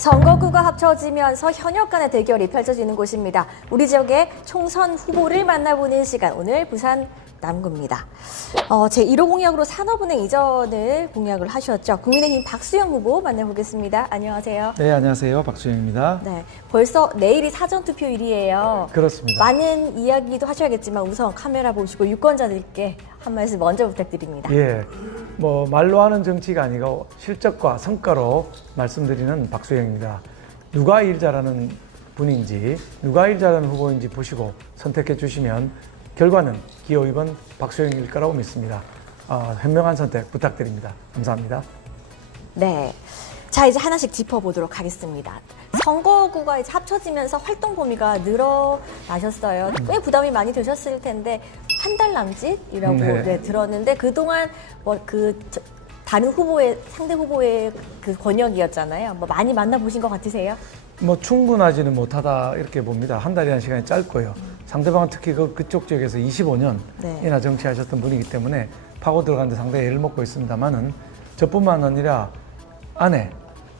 선거구가 합쳐지면서 현역 간의 대결이 펼쳐지는 곳입니다. 우리 지역의 총선 후보를 만나보는 시간, 오늘 부산 남구입니다. 제1호 공약으로 산업은행 이전을 공약을 하셨죠. 국민의힘 박수영 후보 만나보겠습니다. 안녕하세요. 네, 안녕하세요. 박수영입니다. 네, 벌써 내일이 사전투표일이에요. 그렇습니다. 많은 이야기도 하셔야겠지만 우선 카메라 보시고 유권자들께 한 말씀 먼저 부탁드립니다. 예, 말로 하는 정치가 아니고 실적과 성과로 말씀드리는 박수영입니다. 누가 일 잘하는 분인지, 누가 일 잘하는 후보인지 보시고 선택해 주시면 결과는 기호 2번 박수영일 거라고 믿습니다. 현명한 선택 부탁드립니다. 감사합니다. 네. 자, 이제 하나씩 짚어보도록 하겠습니다. 선거구가 이제 합쳐지면서 활동 범위가 늘어나셨어요. 꽤 부담이 많이 되셨을 텐데 한 달 남짓이라고 네. 들었는데 그동안 다른 후보의 상대 후보의 그 권역이었잖아요. 많이 만나보신 것 같으세요? 충분하지는 못하다 이렇게 봅니다. 한 달이라는 시간이 짧고요. 상대방은 특히 그쪽 지역에서 25년이나 네. 정치하셨던 분이기 때문에 파고 들어가는데 상당히 애를 먹고 있습니다만은 저뿐만 아니라 아내,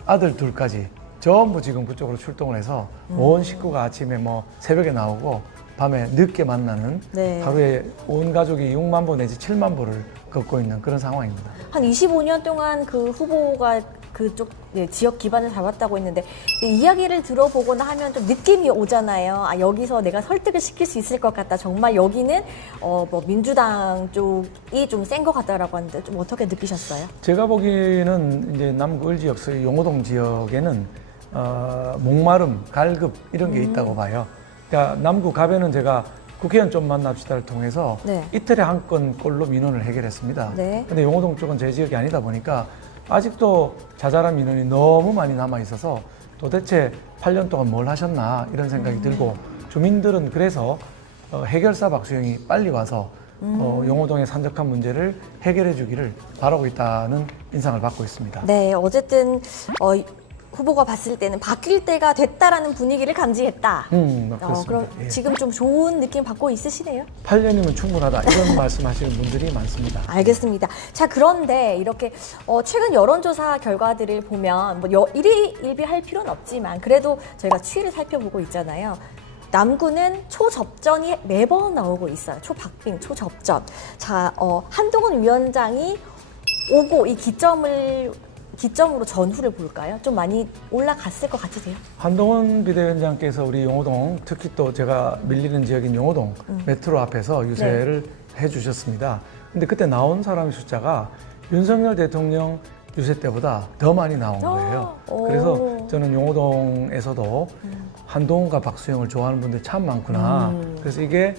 아들 둘까지 전부 지금 그쪽으로 출동을 해서 온 식구가 아침에 새벽에 나오고 밤에 늦게 만나는 네. 하루에 온 가족이 6만 보 내지 7만 보를 걷고 있는 그런 상황입니다. 한 25년 동안 그 후보가 그쪽 지역 기반을 잡았다고 했는데 이 이야기를 들어보거나 하면 좀 느낌이 오잖아요. 여기서 내가 설득을 시킬 수 있을 것 같다. 정말 여기는 민주당 쪽이 좀 센 것 같다라고 하는데 좀 어떻게 느끼셨어요? 제가 보기에는 이제 남구 을지역 소위 용호동 지역에는 목마름, 갈급 이런 게 있다고 봐요. 그러니까 남구 갑에는 제가 국회의원 좀 만납시다를 통해서 네. 이틀에 한 건꼴로 민원을 해결했습니다. 네. 근데 용호동 쪽은 제 지역이 아니다 보니까 아직도 자잘한 민원이 너무 많이 남아 있어서 도대체 8년 동안 뭘 하셨나 이런 생각이 들고 주민들은 그래서 해결사 박수영이 빨리 와서 용호동의 산적한 문제를 해결해 주기를 바라고 있다는 인상을 받고 있습니다. 네, 어쨌든 후보가 봤을 때는 바뀔 때가 됐다라는 분위기를 감지했다. 그렇습니다. 그럼 예. 지금 좀 좋은 느낌 받고 있으시네요? 8년이면 충분하다 이런 말씀하시는 분들이 많습니다. 알겠습니다. 자, 그런데 이렇게 최근 여론조사 결과들을 보면 일희일비할 필요는 없지만 그래도 저희가 추이를 살펴보고 있잖아요. 남구는 초접전이 매번 나오고 있어요. 초박빙, 초접전. 자, 한동훈 위원장이 오고 이 기점으로 전후를 볼까요? 좀 많이 올라갔을 것 같으세요? 한동훈 비대위원장께서 우리 용호동, 특히 또 제가 밀리는 지역인 용호동 메트로 앞에서 유세를 해주셨습니다. 근데 그때 나온 사람의 숫자가 윤석열 대통령 유세 때보다 더 많이 나온 거예요. 그래서 저는 용호동에서도 한동훈과 박수영을 좋아하는 분들 참 많구나. 그래서 이게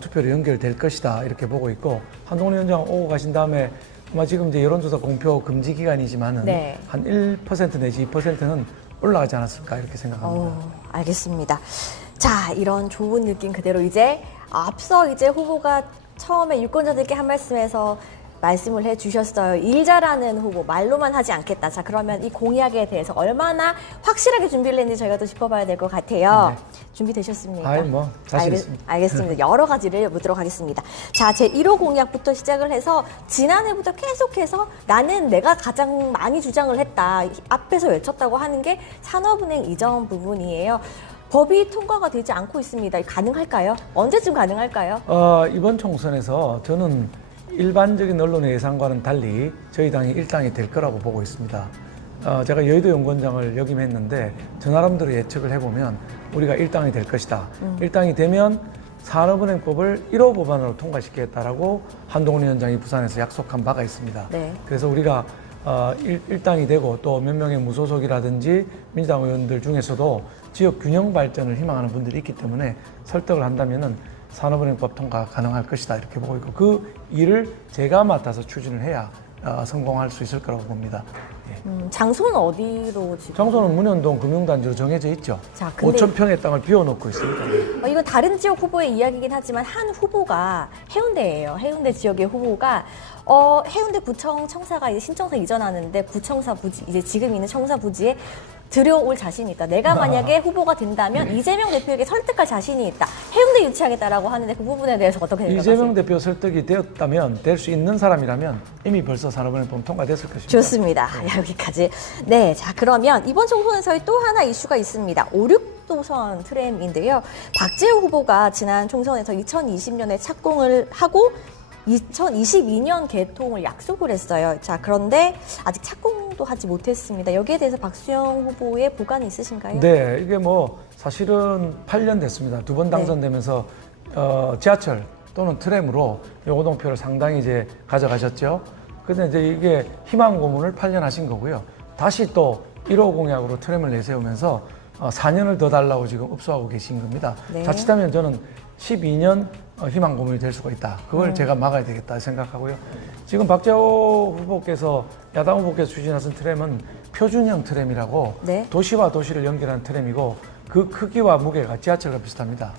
투표로 연결될 것이다 이렇게 보고 있고, 한동훈 위원장 오고 가신 다음에 아마 지금 이제 여론조사 공표 금지 기간이지만은 네. 한 1% 내지 2%는 올라가지 않았을까 이렇게 생각합니다. 알겠습니다. 자, 이런 좋은 느낌 그대로 앞서 후보가 처음에 유권자들께 한 말씀에서 말씀을 해주셨어요. 일 잘하는 후보, 말로만 하지 않겠다. 자, 그러면 이 공약에 대해서 얼마나 확실하게 준비를 했는지 저희가 또 짚어봐야 될 것 같아요. 네. 준비되셨습니까? 자신 있습니다. 알겠습니다. 여러 가지를 묻도록 하겠습니다. 자, 제 1호 공약부터 시작을 해서 지난해부터 계속해서 나는 내가 가장 많이 주장을 했다. 앞에서 외쳤다고 하는 게 산업은행 이전 부분이에요. 법이 통과가 되지 않고 있습니다. 가능할까요? 언제쯤 가능할까요? 이번 총선에서 저는 일반적인 언론의 예상과는 달리 저희 당이 일당이 될 거라고 보고 있습니다. 제가 여의도 연구원장을 역임했는데 저 나름대로 예측을 해보면 우리가 일당이 될 것이다. 일당이 되면 산업은행법을 1호 법안으로 통과시키겠다라고 한동훈 위원장이 부산에서 약속한 바가 있습니다. 네. 그래서 우리가 일당이 되고 또 몇 명의 무소속이라든지 민주당 의원들 중에서도 지역 균형 발전을 희망하는 분들이 있기 때문에 설득을 한다면은 산업은행법 통과 가능할 것이다 이렇게 보고 있고, 그 일을 제가 맡아서 추진을 해야 성공할 수 있을 거라고 봅니다. 예. 장소는 어디로 지금? 장소는 문현동 금융단지로 정해져 있죠. 자, 근데 5,000평의 땅을 비워놓고 있습니다. 이건 다른 지역 후보의 이야기이긴 하지만 한 후보가 해운대예요. 해운대 지역의 후보가 해운대 구청 청사가 이제 신청사 이전하는데 구청사 부지, 이제 지금 있는 청사 부지에 들여올 자신이 있다. 내가 만약에 후보가 된다면 이재명 대표에게 설득할 자신이 있다. 해운대 유치하겠다라고 하는데 그 부분에 대해서 어떻게 생각하세요? 이재명 대표 설득이 되었다면 될 수 있는 사람이라면 이미 벌써 산업은행법 통과됐을 것입니다. 좋습니다. 여기까지. 네, 자 그러면 이번 총선에서의 또 하나 이슈가 있습니다. 5.6도선 트램인데요. 박재우 후보가 지난 총선에서 2020년에 착공을 하고 2022년 개통을 약속을 했어요. 자, 그런데 아직 착공도 하지 못했습니다. 여기에 대해서 박수영 후보의 보관이 있으신가요? 네, 이게 뭐 사실은 8년 됐습니다. 두 번 당선되면서 지하철 또는 트램으로 용호동표를 상당히 이제 가져가셨죠. 근데 이제 이게 희망 고문을 8년 하신 거고요. 다시 또 1호 공약으로 트램을 내세우면서 4년을 더 달라고 지금 읍소하고 계신 겁니다. 네. 자칫하면 저는 12년 희망 고문이 될 수가 있다. 그걸 제가 막아야 되겠다 생각하고요. 지금 박재호 후보께서 야당 후보께서 추진하신 트램은 표준형 트램이라고 네. 도시와 도시를 연결하는 트램이고 그 크기와 무게가 지하철과 비슷합니다.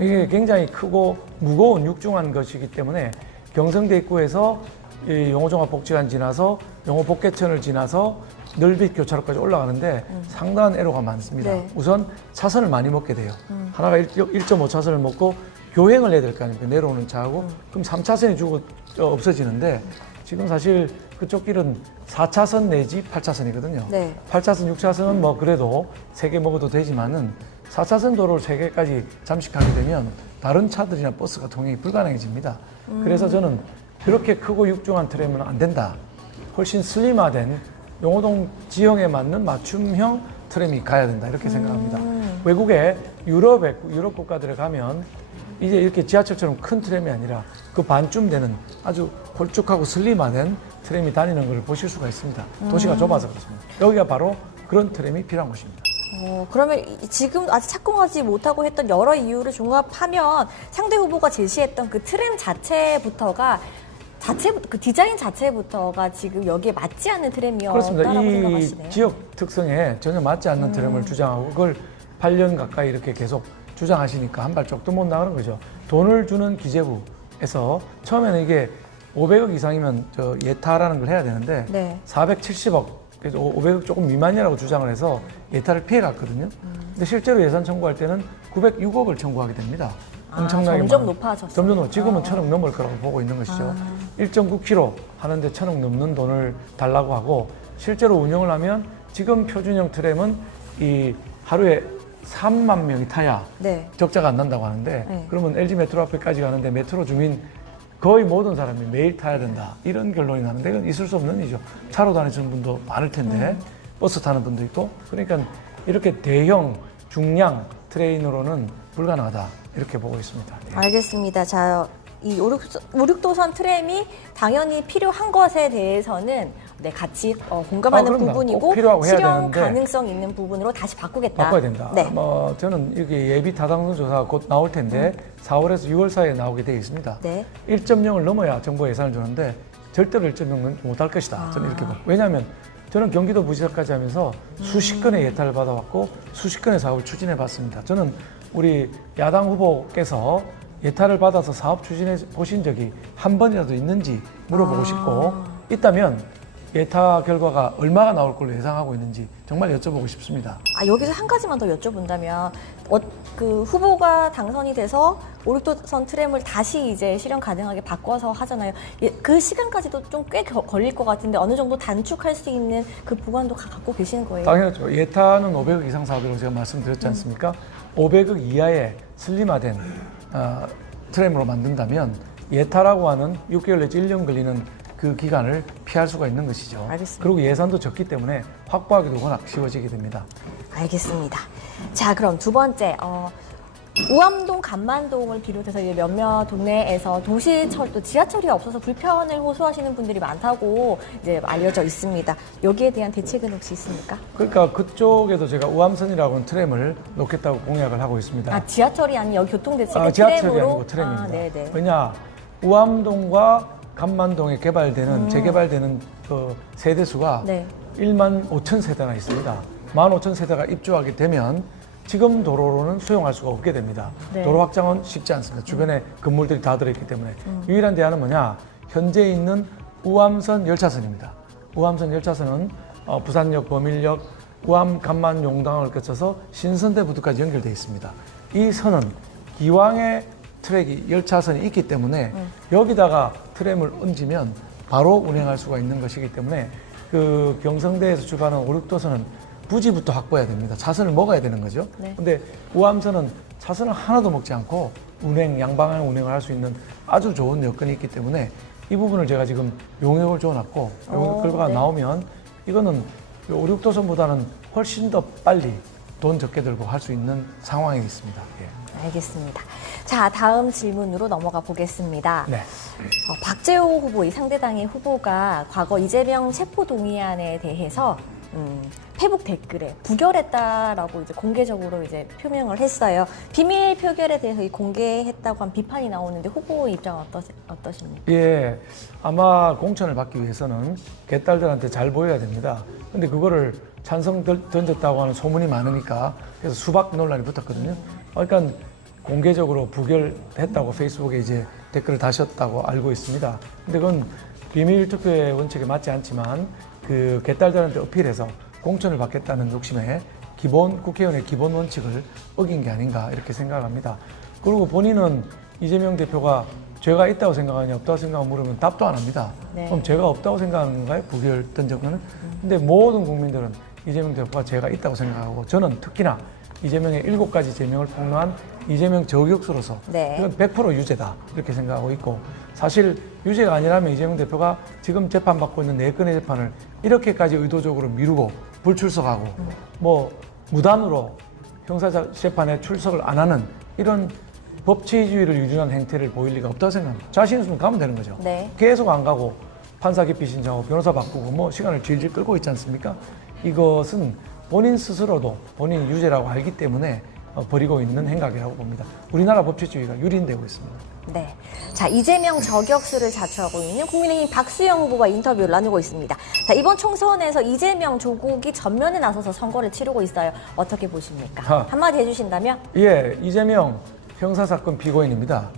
이게 굉장히 크고 무거운 육중한 것이기 때문에 경성대 입구에서 이 용호종합복지관 지나서 용호복개천을 지나서 늘빛 교차로까지 올라가는데 상당한 애로가 많습니다. 네. 우선 차선을 많이 먹게 돼요. 하나가 1.5차선을 먹고 교행을 해야 될 거 아닙니까? 내려오는 차하고 그럼 3차선이 없어지는데 지금 사실 그쪽 길은 4차선 내지 8차선이거든요. 네. 8차선, 6차선은 뭐 그래도 3개 먹어도 되지만은 4차선 도로를 3개까지 잠식하게 되면 다른 차들이나 버스가 통행이 불가능해집니다. 그래서 저는 그렇게 크고 육중한 트램은 안 된다. 훨씬 슬림화된 용호동 지형에 맞는 맞춤형 트램이 가야 된다. 이렇게 생각합니다. 외국에 유럽 국가들에 가면 이제 이렇게 지하철처럼 큰 트램이 아니라 그 반쯤 되는 아주 걸쭉하고 슬림화된 트램이 다니는 걸 보실 수가 있습니다. 도시가 좁아서 그렇습니다. 여기가 바로 그런 트램이 필요한 곳입니다. 그러면 지금 아직 착공하지 못하고 했던 여러 이유를 종합하면 상대 후보가 제시했던 그 트램 자체부터가 그 디자인 자체부터가 지금 여기에 맞지 않는 트램이었다라고 그렇습니다. 이 생각하시네요. 지역 특성에 전혀 맞지 않는 트램을 주장하고 그걸 8년 가까이 이렇게 계속 주장하시니까 한 발짝도 못 나가는 거죠. 돈을 주는 기재부에서 처음에는 이게 500억 이상이면 예타라는 걸 해야 되는데 네. 470억, 그래서 500억 조금 미만이라고 주장을 해서 예타를 피해갔거든요. 근데 실제로 예산 청구할 때는 906억을 청구하게 됩니다. 엄청나게 점점 많은. 높아졌어요. 점점 높아. 지금은 1,000억 넘을 거라고 보고 있는 것이죠. 1.9km 하는데 1,000억 넘는 돈을 달라고 하고 실제로 운영을 하면 지금 표준형 트램은 이 하루에 3만 명이 타야 네. 적자가 안 난다고 하는데 네. 그러면 LG 메트로 앞에까지 가는데 메트로 주민 거의 모든 사람이 매일 타야 된다. 이런 결론이 나는데 이건 있을 수 없는 일이죠. 차로 다니시는 분도 많을 텐데 버스 타는 분도 있고 그러니까 이렇게 대형 중량 트레인으로는 불가능하다. 이렇게 보고 있습니다. 네. 알겠습니다. 자, 이 5.6도선 트램이 당연히 필요한 것에 대해서는 같이 공감하는 그럼요. 꼭 부분이고 필요하고 해야 실현 되는데 가능성 있는 부분으로 다시 바꾸겠다. 바꿔야 된다. 네. 저는 이게 예비 타당성 조사가 곧 나올 텐데 4월에서 6월 사이에 나오게 되어 있습니다. 네. 1.0을 넘어야 정부가 예산을 주는데 절대로 1.0은 못할 것이다. 저는 이렇게 봐요. 왜냐하면 저는 경기도 부지사까지 하면서 수십 건의 예타를 받아왔고 수십 건의 사업을 추진해 봤습니다. 저는 우리 야당 후보께서 예타를 받아서 사업 추진해 보신 적이 한 번이라도 있는지 물어보고 싶고 있다면 예타 결과가 얼마가 나올 걸로 예상하고 있는지 정말 여쭤보고 싶습니다. 여기서 한 가지만 더 여쭤본다면 그 후보가 당선이 돼서 5.6도선 트램을 다시 이제 실현 가능하게 바꿔서 하잖아요. 그 시간까지도 좀 꽤 걸릴 것 같은데 어느 정도 단축할 수 있는 그 보관도 갖고 계시는 거예요? 당연하죠. 예타는 500억 이상 사업이라고 제가 말씀드렸지 않습니까? 500억 이하의 슬림화된 트램으로 만든다면 예타라고 하는 6개월 내지 1년 걸리는 그 기간을 피할 수가 있는 것이죠. 알겠습니다. 그리고 예산도 적기 때문에 확보하기도 워낙 쉬워지게 됩니다. 알겠습니다. 자, 그럼 두 번째 우암동, 감만동을 비롯해서 이제 몇몇 동네에서 도시철도 지하철이 없어서 불편을 호소하시는 분들이 많다고 이제 알려져 있습니다. 여기에 대한 대책은 혹시 있습니까? 그러니까 그쪽에도 제가 우암선이라고 하는 트램을 놓겠다고 공약을 하고 있습니다. 지하철이 아닌 여기 교통대책의 지하철이 트램으로? 아니고 트램입니다. 네네. 왜냐, 우암동과 감만동에 개발되는 재개발되는 그 세대 수가 네. 1만 5천 세대나 있습니다. 1만 5천 세대가 입주하게 되면 지금 도로로는 수용할 수가 없게 됩니다. 네. 도로 확장은 쉽지 않습니다. 주변에 건물들이 다 들어있기 때문에. 유일한 대안은 뭐냐? 현재 있는 우암선 열차선입니다. 우암선 열차선은 부산역, 범일역, 우암 간만 용당을 거쳐서 신선대부두까지 연결되어 있습니다. 이 선은 기왕의 트랙이 10차선이 있기 때문에 여기다가 트램을 얹으면 바로 운행할 수가 있는 것이기 때문에 그 경성대에서 출발하는 5, 6도선은 부지부터 확보해야 됩니다. 차선을 먹어야 되는 거죠. 네. 근데 우암선은 차선을 하나도 먹지 않고 양방향 운행을 할 수 있는 아주 좋은 여건이 있기 때문에 이 부분을 제가 지금 용역을 줘놨고 용역 결과가 네. 나오면 이거는 5, 6도선보다는 훨씬 더 빨리 돈 적게 들고 할 수 있는 상황이 있습니다. 예. 알겠습니다. 자, 다음 질문으로 넘어가 보겠습니다. 네. 박재호 후보, 이 상대당의 후보가 과거 이재명 체포 동의안에 대해서 페북 댓글에 부결했다라고 이제 공개적으로 이제 표명을 했어요. 비밀 표결에 대해서 이 공개했다고 한 비판이 나오는데 후보 입장 어떠십니까? 예, 아마 공천을 받기 위해서는 개딸들한테 잘 보여야 됩니다. 근데 그거를 찬성 던졌다고 하는 소문이 많으니까 그래서 수박 논란이 붙었거든요. 그러니까 공개적으로 부결했다고 페이스북에 이제 댓글을 다셨다고 알고 있습니다. 근데 그건 비밀 투표의 원칙에 맞지 않지만 그 개딸들한테 어필해서 공천을 받겠다는 욕심에 국회의원의 기본 원칙을 어긴 게 아닌가 이렇게 생각합니다. 그리고 본인은 이재명 대표가 죄가 있다고 생각하냐 없다고 생각하면 물으면 답도 안 합니다. 네. 그럼 죄가 없다고 생각하는 건가요? 부결 던진 거는? 근데 모든 국민들은 이재명 대표가 죄가 있다고 생각하고 저는 특히나 이재명의 7가지 제명을 폭로한 이재명 저격수로서 네. 이건 100% 유죄다 이렇게 생각하고 있고 사실 유죄가 아니라면 이재명 대표가 지금 재판받고 있는 4건의 재판을 이렇게까지 의도적으로 미루고 불출석하고 뭐 무단으로 형사재판에 출석을 안 하는 이런 법치주의를 유린한 행태를 보일 리가 없다고 생각합니다. 자신 있으면 가면 되는 거죠. 네. 계속 안 가고 판사 기피 신청하고 변호사 바꾸고 뭐 시간을 질질 끌고 있지 않습니까? 이것은 본인 스스로도 본인이 유죄라고 알기 때문에 벌이고 있는 행각이라고 봅니다. 우리나라 법치주의가 유린되고 있습니다. 네. 자, 이재명 저격수를 자처하고 있는 국민의힘 박수영 후보가 인터뷰를 나누고 있습니다. 자, 이번 총선에서 이재명 조국이 전면에 나서서 선거를 치르고 있어요. 어떻게 보십니까? 한마디 해주신다면? 예, 이재명 형사사건 피고인입니다.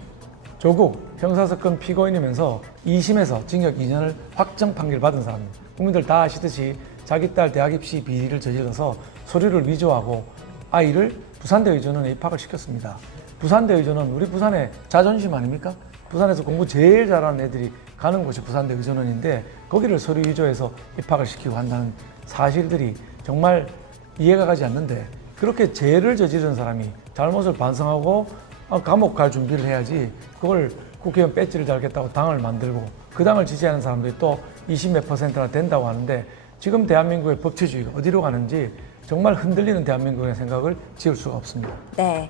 조국 형사사건 피고인이면서 2심에서 징역 2년을 확정 판결 받은 사람입니다. 국민들 다 아시듯이 자기 딸 대학 입시 비리를 저질러서 서류를 위조하고 아이를 부산대 의전원에 입학을 시켰습니다. 부산대 의전원, 우리 부산의 자존심 아닙니까? 부산에서 공부 제일 잘하는 애들이 가는 곳이 부산대 의전원인데 거기를 서류 위조해서 입학을 시키고 한다는 사실들이 정말 이해가 가지 않는데 그렇게 죄를 저지른 사람이 잘못을 반성하고 감옥 갈 준비를 해야지 그걸 국회의원 배지를 달겠다고 당을 만들고 그 당을 지지하는 사람들이 또 20 몇 %나 된다고 하는데 지금 대한민국의 법치주의가 어디로 가는지 정말 흔들리는 대한민국의 생각을 지울 수가 없습니다. 네.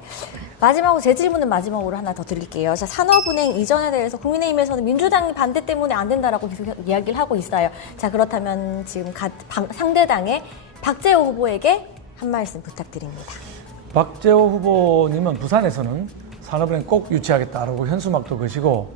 마지막으로 제 질문은 마지막으로 하나 더 드릴게요. 자, 산업은행 이전에 대해서 국민의힘에서는 민주당이 반대 때문에 안 된다라고 계속 이야기를 하고 있어요. 자, 그렇다면 지금 상대당의 박재호 후보에게 한 말씀 부탁드립니다. 박재호 후보님은 부산에서는 산업은행 꼭 유치하겠다라고 현수막도 거시고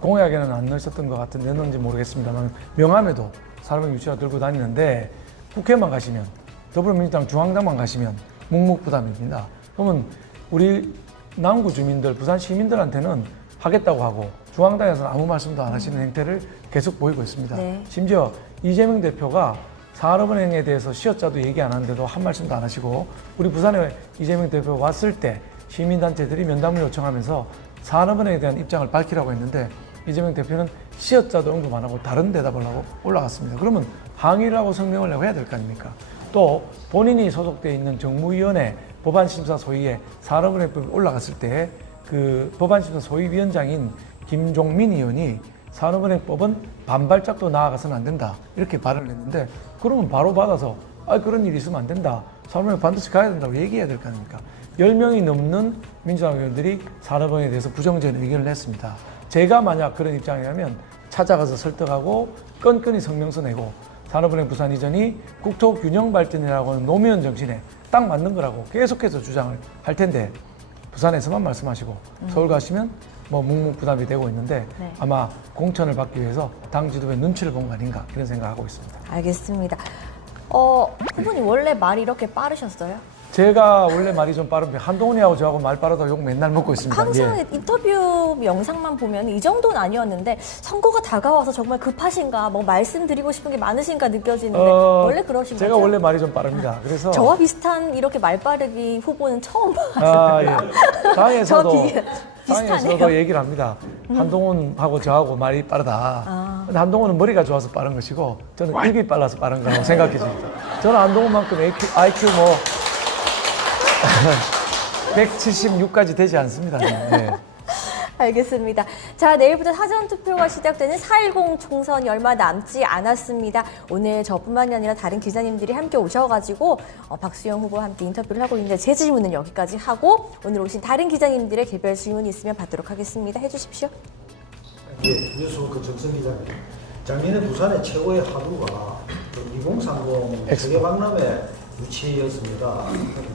공약에는 안 넣으셨던 것 같은데 넣는지 모르겠습니다만 명함에도 산업은행 유치가 들고 다니는데 국회만 가시면 더불어민주당 중앙당만 가시면 묵묵부담입니다. 그러면 우리 남구 주민들, 부산 시민들한테는 하겠다고 하고 중앙당에서는 아무 말씀도 안 하시는 행태를 계속 보이고 있습니다. 네. 심지어 이재명 대표가 산업은행에 대해서 시어자도 얘기 안 하는데도 한 말씀도 안 하시고 우리 부산에 이재명 대표가 왔을 때 시민단체들이 면담을 요청하면서 산업은행에 대한 입장을 밝히라고 했는데 이재명 대표는 시어자도 언급 안 하고 다른 대답을 하고 올라갔습니다. 그러면 항의를 하고 성명을 내고 해야 될 거 아닙니까? 또 본인이 소속돼 있는 정무위원회 법안심사 소위에 산업은행법이 올라갔을 때 그 법안심사 소위위원장인 김종민 의원이 산업은행법은 반발짝도 나아가서는 안 된다 이렇게 발언을 했는데 그러면 바로 받아서 그런 일이 있으면 안 된다 산업은행 반드시 가야 된다고 얘기해야 될 거 아닙니까? 10명이 넘는 민주당 의원들이 산업은행에 대해서 부정적인 의견을 냈습니다. 제가 만약 그런 입장이라면 찾아가서 설득하고 끈끈이 성명서 내고 산업은행 부산 이전이 국토균형발전이라고 하는 노무현 정신에 딱 맞는 거라고 계속해서 주장을 할 텐데 부산에서만 말씀하시고 서울 가시면 뭐 묵묵부담이 되고 있는데 네. 아마 공천을 받기 위해서 당 지도부의 눈치를 본 거 아닌가 이런 생각하고 있습니다. 알겠습니다. 후보님 원래 말이 이렇게 빠르셨어요? 제가 원래 말이 좀 빠른데 한동훈이하고 저하고 말 빠르다고 욕 맨날 먹고 있습니다. 항상 예. 인터뷰 영상만 보면 이 정도는 아니었는데 선거가 다가와서 정말 급하신가 뭐 말씀드리고 싶은 게 많으신가 느껴지는데 원래 그러신 제가 거죠? 원래 말이 좀 빠릅니다. 그래서 저와 비슷한 이렇게 말빠르기 후보는 처음 봤어요. 아, 예. 당에서도 비슷하네요. 당에서도 얘기를 합니다. 한동훈하고 저하고 말이 빠르다. 근데 한동훈은 머리가 좋아서 빠른 것이고 저는 입이 빨라서 빠른 거라고 생각해 줍니다. 저는 한동훈만큼 IQ 뭐 176까지 되지 않습니다. 네. 알겠습니다. 자, 내일부터 사전투표가 시작되는 4.10 총선이 얼마 남지 않았습니다. 오늘 저뿐만이 아니라 다른 기자님들이 함께 오셔가지고 박수영 후보와 함께 인터뷰를 하고 있는데 제 질문은 여기까지 하고 오늘 오신 다른 기자님들의 개별 질문이 있으면 받도록 하겠습니다. 해주십시오. 예, 뉴스워크 정성 기자님. 작년에 부산의 최고의 하루가 2030 세계박람회 유치였습니다.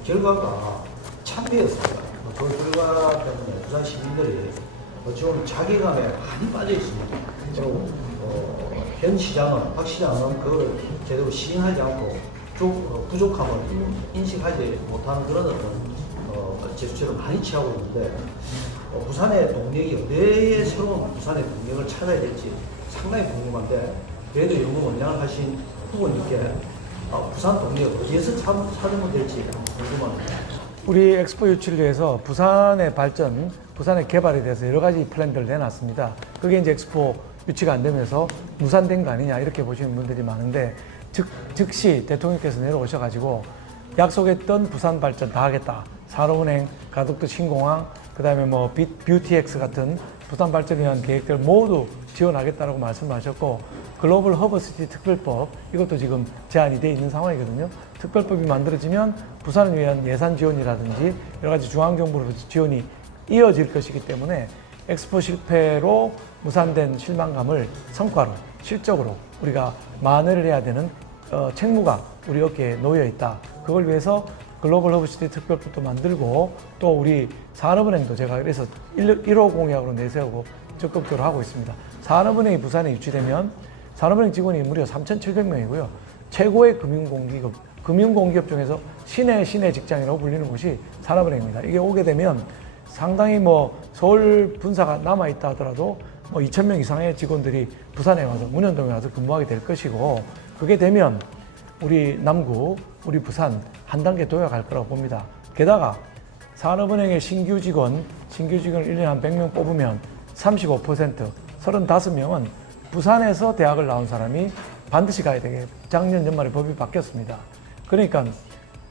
결과가 참비였습니다. 그 결과 때문에 부산 시민들이 지금 자괴감에 많이 빠져 있습니다. 그리고 현 시장은, 박 시장은 그걸 제대로 시행하지 않고 부족함을 인식하지 못하는 그런 제스처를 많이 취하고 있는데 부산의 동력이 어디에 새로운 부산의 동력을 찾아야 될지 상당히 궁금한데 그래도 연구원장을 하신 후보님께 부산 동력 어디에서 찾으면 될지 궁금합니다. 우리 엑스포 유치를 위해서 부산의 발전, 부산의 개발에 대해서 여러 가지 플랜들을 내놨습니다. 그게 이제 엑스포 유치가 안 되면서 무산된 거 아니냐 이렇게 보시는 분들이 많은데 즉시 대통령께서 내려오셔가지고 약속했던 부산 발전 다 하겠다. 산업은행, 가덕도 신공항, 그다음에 뭐 뷰티엑스 같은 부산 발전을 위한 계획들 모두 지원하겠다라고 말씀하셨고 글로벌 허브시티 특별법 이것도 지금 제안이 돼 있는 상황이거든요. 특별법이 만들어지면 부산을 위한 예산 지원이라든지 여러 가지 중앙정부로부터 지원이 이어질 것이기 때문에 엑스포 실패로 무산된 실망감을 성과로 실적으로 우리가 만회를 해야 되는 책무가 우리 어깨에 놓여 있다. 그걸 위해서 글로벌 허브시티 특별법도 만들고 또 우리 산업은행도 제가 그래서 1호 공약으로 내세우고 적극적으로 하고 있습니다. 산업은행이 부산에 유치되면 산업은행 직원이 무려 3,700명이고요. 최고의 금융공기업 중에서 신의 직장이라고 불리는 곳이 산업은행입니다. 이게 오게 되면 상당히 뭐 서울 분사가 남아있다 하더라도 뭐 2,000명 이상의 직원들이 부산에 와서 문현동에 와서 근무하게 될 것이고 그게 되면 우리 남구, 우리 부산 한 단계 도약할 거라고 봅니다. 게다가 산업은행의 신규 직원을 1년에 한 100명 뽑으면 35%, 35명은 부산에서 대학을 나온 사람이 반드시 가야 되게 작년 연말에 법이 바뀌었습니다. 그러니까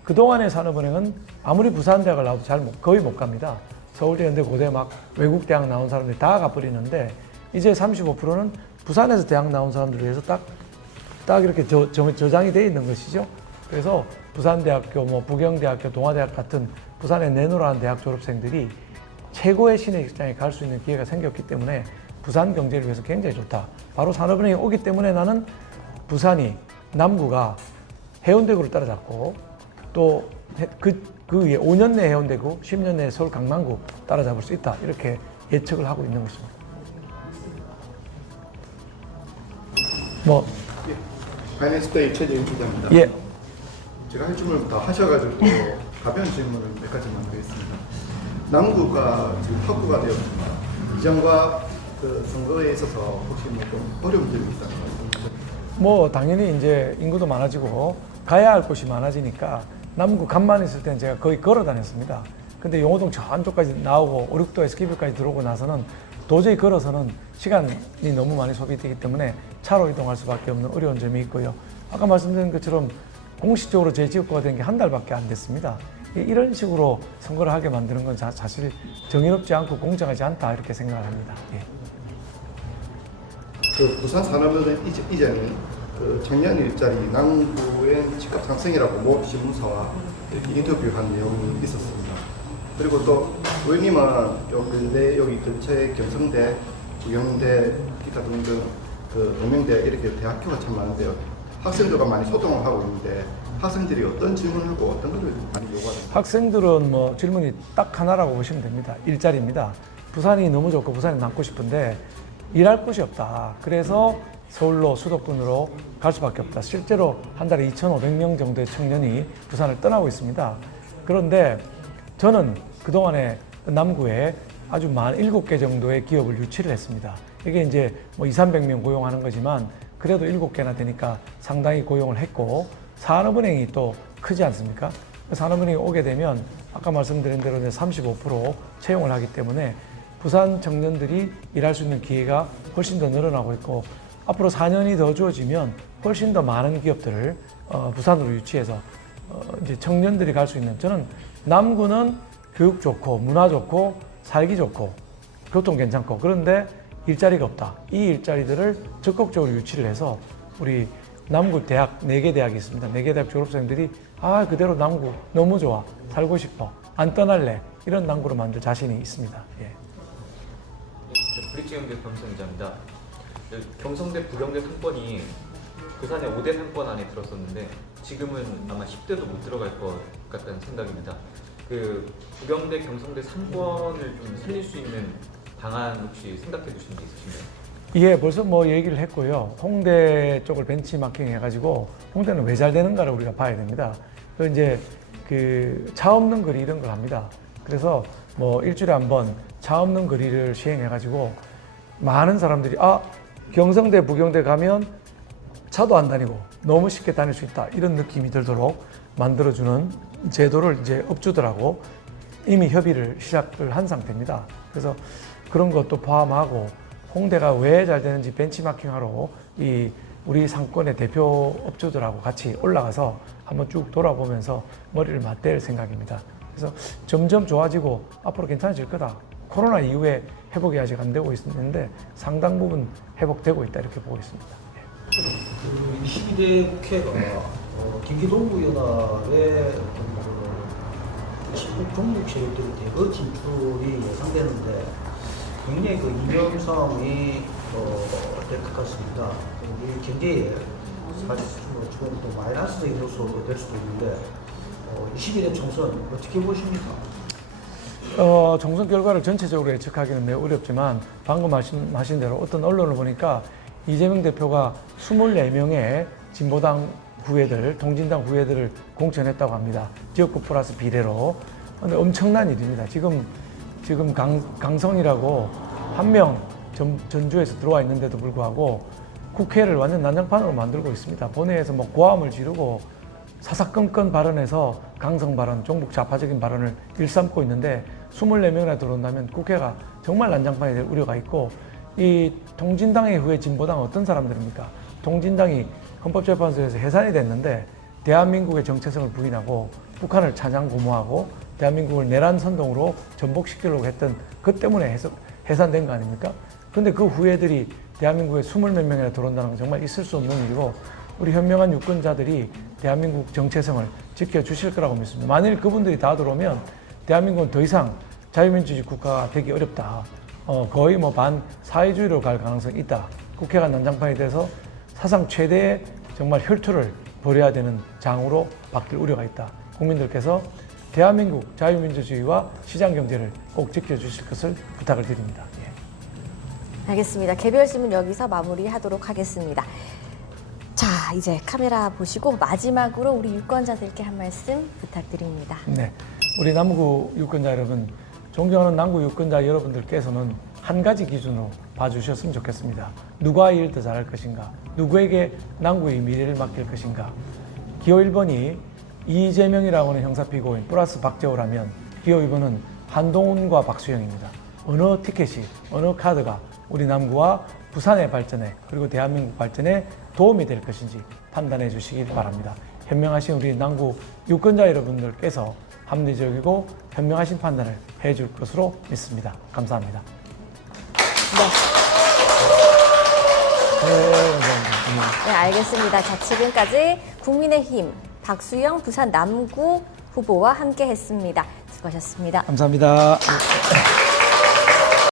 그동안의 산업은행은 아무리 부산 대학을 나와도 거의 못 갑니다. 서울대, 연대, 고대 막 외국 대학 나온 사람들이 다 가버리는데 이제 35%는 부산에서 대학 나온 사람들을 위해서 딱 이렇게 저장이 되어 있는 것이죠. 그래서 부산대학교, 뭐 부경대학교, 동아대학 같은 부산에 내놓으라는 대학 졸업생들이 최고의 신의 직장에 갈 수 있는 기회가 생겼기 때문에 부산 경제를 위해서 굉장히 좋다. 바로 산업은행이 오기 때문에 나는 부산이 남구가 해운대구를 따라잡고 또 그 위에 5년 내 해운대구, 10년 내 서울 강남구 따라잡을 수 있다. 이렇게 예측을 하고 있는 것입니다. 뭐 파이낸스데이 최재윤 기자입니다. 예. 제가 할 질문을 다 하셔가지고 가벼운 질문을 몇 가지만 드리겠습니다. 남구가 지금 확보가 되었습니다. 이전과 그 선거에 있어서 혹시 뭐 좀 어려운 점이 있었나요? 뭐 당연히 이제 인구도 많아지고 가야 할 곳이 많아지니까 남구 간만 있을 때는 제가 거의 걸어 다녔습니다. 근데 용호동 저 안쪽까지 나오고 오륙도 SK뷰까지 들어오고 나서는 도저히 걸어서는 시간이 너무 많이 소비되기 때문에 차로 이동할 수밖에 없는 어려운 점이 있고요. 아까 말씀드린 것처럼 공식적으로 재지역구가 된 게 한 달밖에 안 됐습니다. 이런 식으로 선거를 하게 만드는 건 사실 정의롭지 않고 공정하지 않다 이렇게 생각을 합니다. 예. 그 부산 산업은행 이전에 그 작년 일자리 남구의 집값 상승이라고 모 신문사와 이렇게 인터뷰한 내용이 있었습니다. 그리고 또 의원님은 요 근래 여기 근처에 경성대, 부경대, 기타 등등 그 동명대 이렇게 대학교가 참 많은데요. 학생들과 많이 소통을 하고 있는데 학생들이 어떤 질문을 하고 어떤 것을 많이 요구하는지. 학생들은 뭐 질문이 딱 하나라고 보시면 됩니다. 일자리입니다. 부산이 너무 좋고 부산에 남고 싶은데 일할 곳이 없다. 그래서 서울로 수도권으로 갈 수밖에 없다. 실제로 한 달에 2,500명 정도의 청년이 부산을 떠나고 있습니다. 그런데 저는 그동안에 남구에 아주 많은 7개 정도의 기업을 유치를 했습니다. 이게 이제 뭐 200~300명 고용하는 거지만 그래도 7개나 되니까 상당히 고용을 했고, 산업은행이 또 크지 않습니까? 산업은행이 오게 되면 아까 말씀드린 대로 이제 35% 채용을 하기 때문에 부산 청년들이 일할 수 있는 기회가 훨씬 더 늘어나고 있고, 앞으로 4년이 더 주어지면 훨씬 더 많은 기업들을 부산으로 유치해서 이제 청년들이 갈 수 있는, 저는 남구는 교육 좋고 문화 좋고 살기 좋고 교통 괜찮고 그런데 일자리가 없다. 이 일자리들을 적극적으로 유치를 해서 우리 남구 대학 4개 대학이 있습니다. 4개 대학 졸업생들이 그대로 남구 너무 좋아, 살고 싶어, 안 떠날래, 이런 남구로 만들 자신이 있습니다. 예. 저 브릿지경제 겸성자입니다. 경성대, 부경대 상권이 부산의 5대 상권 안에 들었었는데 지금은 아마 10대도 못 들어갈 것 같다는 생각입니다. 그 부경대, 경성대 상권을 좀 살릴 수 있는 방안 혹시 생각해 두신 게 있으신가요? 예, 벌써 뭐 얘기를 했고요. 홍대 쪽을 벤치마킹 해가지고 홍대는 왜 잘 되는가를 우리가 봐야 됩니다. 그 이제 그 차 없는 거리 이런 걸 합니다. 그래서 뭐 일주일에 한 번 차 없는 거리를 시행해가지고 많은 사람들이 경성대, 부경대 가면 차도 안 다니고 너무 쉽게 다닐 수 있다, 이런 느낌이 들도록 만들어주는 제도를 이제 업주들하고 이미 협의를 시작을 한 상태입니다. 그래서 그런 것도 포함하고 홍대가 왜 잘 되는지 벤치마킹하러 우리 상권의 대표 업주들하고 같이 올라가서 한번 쭉 돌아보면서 머리를 맞댈 생각입니다. 그래서 점점 좋아지고 앞으로 괜찮아질 거다. 코로나 이후에 회복이 아직 안 되고 있는데 상당 부분 회복되고 있다, 이렇게 보고 있습니다. 그 22대 국회가 경기동부연합의 친북 종북 세력들의 대거 진출이 예상되는데 굉장히 그 이념성이 될 것 같습니다. 우리 경제에 사실 좀 또 마이너스의 요소가 될 수도 있는데 22대 총선 어떻게 보십니까? 총선 결과를 전체적으로 예측하기는 매우 어렵지만 방금 말씀하신 대로 어떤 언론을 보니까 이재명 대표가 24명의 진보당 후예들, 동진당 후예들을 공천했다고 합니다. 지역구 플러스 비례로. 근데 엄청난 일입니다. 지금 강성이라고 한 명 전주에서 들어와 있는데도 불구하고 국회를 완전 난장판으로 만들고 있습니다. 본회의에서 뭐 고함을 지르고 사사건건 발언해서 강성 발언, 종북 좌파적인 발언을 일삼고 있는데 24명이나 들어온다면 국회가 정말 난장판이 될 우려가 있고, 이 동진당의 후에 진보당은 어떤 사람들입니까? 동진당이 헌법재판소에서 해산이 됐는데 대한민국의 정체성을 부인하고 북한을 찬양 고무하고 대한민국을 내란 선동으로 전복시키려고 했던 그 때문에 해산된 거 아닙니까? 근데 그 후예들이 대한민국에 20몇 명이나 들어온다는 건 정말 있을 수 없는 일이고, 우리 현명한 유권자들이 대한민국 정체성을 지켜주실 거라고 믿습니다. 만일 그분들이 다 들어오면 대한민국은 더 이상 자유민주주의 국가가 되기 어렵다. 거의 뭐 반사회주의로 갈 가능성이 있다. 국회가 난장판이 돼서 사상 최대의 정말 혈투를 벌여야 되는 장으로 바뀔 우려가 있다. 국민들께서 대한민국 자유민주주의와 시장경제를 꼭 지켜주실 것을 부탁을 드립니다. 예. 알겠습니다. 개별 질문 여기서 마무리하도록 하겠습니다. 자, 이제 카메라 보시고 마지막으로 우리 유권자들께 한 말씀 부탁드립니다. 네, 우리 남구 유권자 여러분, 존경하는 남구 유권자 여러분들께서는 한 가지 기준으로 봐주셨으면 좋겠습니다. 누가 일 더 잘할 것인가? 누구에게 남구의 미래를 맡길 것인가? 기호 1번이 이재명이라고 하는 형사피고인 플러스 박재호라면 기호 2번은 한동훈과 박수영입니다. 어느 티켓이, 어느 카드가 우리 남구와 부산의 발전에, 그리고 대한민국 발전에 도움이 될 것인지 판단해 주시기 바랍니다. 현명하신 우리 남구 유권자 여러분들께서 합리적이고 현명하신 판단을 해줄 것으로 믿습니다. 감사합니다. 네, 알겠습니다. 자, 지금까지 국민의힘 박수영 부산 남구 후보와 함께 했습니다. 수고하셨습니다. 감사합니다.